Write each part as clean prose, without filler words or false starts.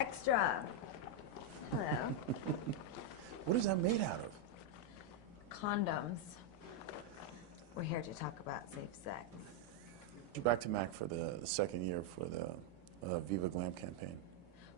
Extra. Hello. What is that made out of? Condoms. We're here to talk about safe sex. You're back to Mac for the second year for the VIVA GLAM campaign.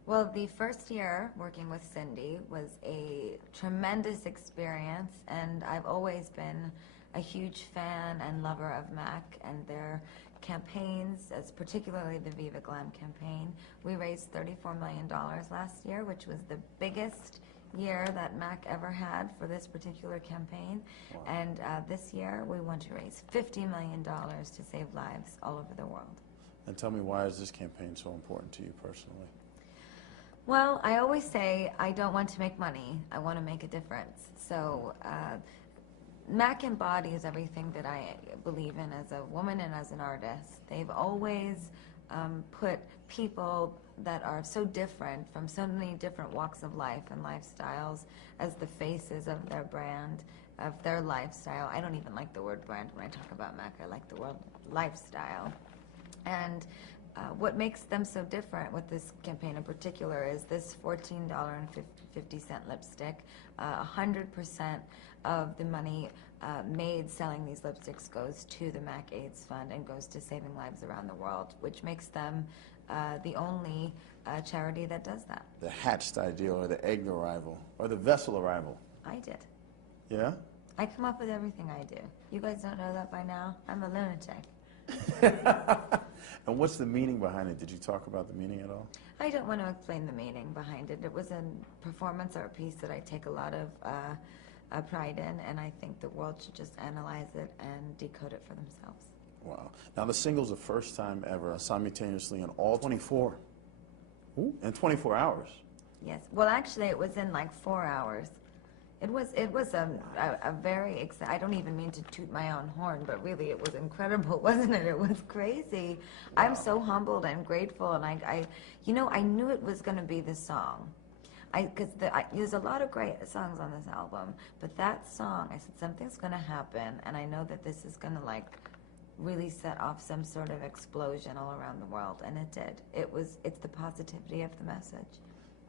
Well, the first year working with Cindy was a tremendous experience, and I've always been a huge fan and lover of MAC and their campaigns, as particularly the VIVA GLAM campaign. We raised $34 million last year, which was the biggest year that MAC ever had for this particular campaign. Wow. And this year we want to raise $50 million to save lives all over the world. And tell me, why is this campaign so important to you personally? Well, I always say I don't want to make money, I want to make a difference. So MAC embodies everything that I believe in as a woman and as an artist. They've always put people that are so different from so many different walks of life and lifestyles as the faces of their brand, of their lifestyle. I don't even like the word brand when I talk about MAC. I like the word lifestyle. And what makes them so different with this campaign in particular is this $14.50 lipstick. 100% of the money made selling these lipsticks goes to the MAC AIDS Fund and goes to saving lives around the world, which makes them the only charity that does that. The hatched ideal, or the egg arrival, or the vessel arrival? I did. Yeah? I come up with everything I do. You guys don't know that by now? I'm a lunatic. And what's the meaning behind it? Did you talk about the meaning at all? I don't want to explain the meaning behind it. It was a performance art piece that I take a lot of pride in, and I think the world should just analyze it and decode it for themselves. Wow. Now, the single's the first time ever simultaneously in all 24. Ooh. In 24 hours. Yes. Well, actually, it was in like 4 hours. It was a very, I don't even mean to toot my own horn, but really it was incredible, wasn't it? It was crazy. Wow. I'm so humbled and grateful, and I knew it was going to be the song. Because there's a lot of great songs on this album, but that song, I said, something's going to happen, and I know that this is going to really set off some sort of explosion all around the world, and it did. It's the positivity of the message.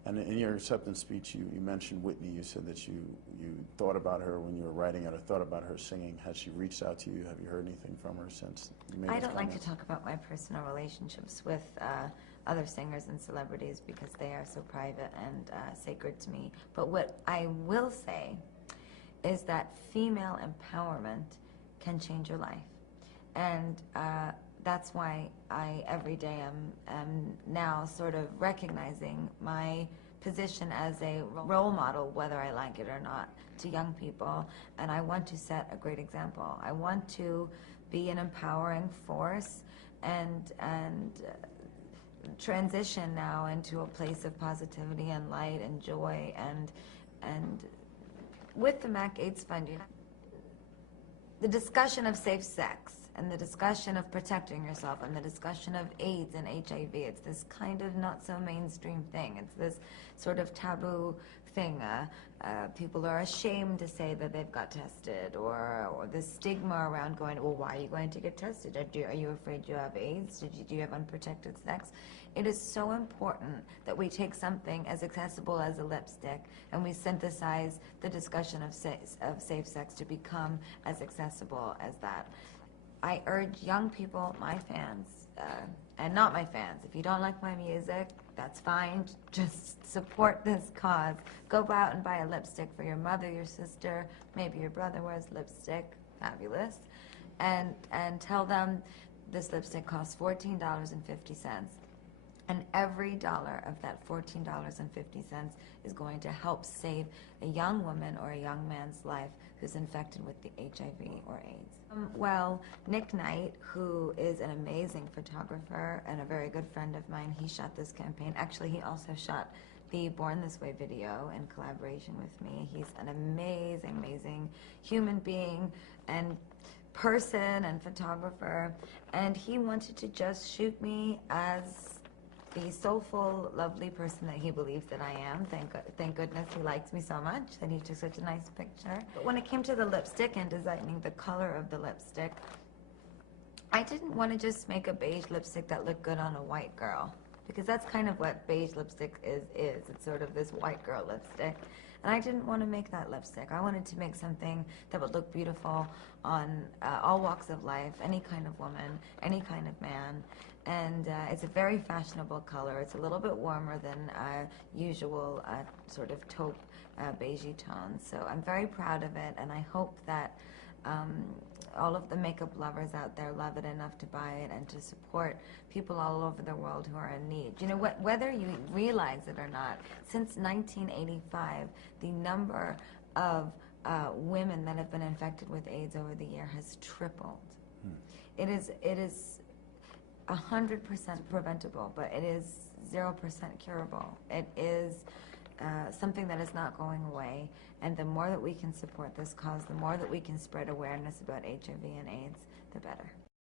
And in your acceptance speech, you mentioned Whitney. You said that you thought about her when you were writing it, or thought about her singing. Has she reached out to you? Have you heard anything from her since you made I those don't like comments? to talk about my personal relationships with other singers and celebrities because they are so private and sacred to me. But what I will say is that female empowerment can change your life. And that's why I, every day, am now sort of recognizing my position as a role model, whether I like it or not, to young people. And I want to set a great example. I want to be an empowering force and transition now into a place of positivity and light and joy. And with the MAC AIDS Fund, the discussion of safe sex and the discussion of protecting yourself and the discussion of AIDS and HIV, it's this kind of not so mainstream thing. It's this sort of taboo thing. People are ashamed to say that they've got tested, or the stigma around going, well, why are you going to get tested? Are you afraid you have AIDS? Do you have unprotected sex? It is so important that we take something as accessible as a lipstick and we synthesize the discussion of safe sex to become as accessible as that. I urge young people, my fans, and not my fans, if you don't like my music, that's fine. Just support this cause. Go out and buy a lipstick for your mother, your sister, maybe your brother wears lipstick, fabulous, and tell them this lipstick costs $14.50. And every dollar of that $14.50 is going to help save a young woman or a young man's life who's infected with the HIV or AIDS. Well, Nick Knight, who is an amazing photographer and a very good friend of mine, he shot this campaign. Actually, he also shot the Born This Way video in collaboration with me. He's an amazing, amazing human being and person and photographer. And he wanted to just shoot me as the soulful, lovely person that he believes that I am. Thank goodness he likes me so much that he took such a nice picture. But when it came to the lipstick and designing the color of the lipstick, I didn't want to just make a beige lipstick that looked good on a white girl, because that's kind of what beige lipstick is. It's sort of this white girl lipstick. And I didn't want to make that lipstick. I wanted to make something that would look beautiful on all walks of life, any kind of woman, any kind of man. And it's a very fashionable color. It's a little bit warmer than usual sort of taupe beigey tones. So I'm very proud of it, and I hope that all of the makeup lovers out there love it enough to buy it and to support people all over the world who are in need. You know, whether you realize it or not, since 1985, the number of women that have been infected with AIDS over the year has tripled. It is 100% preventable, but it is 0% curable. It is something that is not going away, and the more that we can support this cause, the more that we can spread awareness about HIV and AIDS, the better.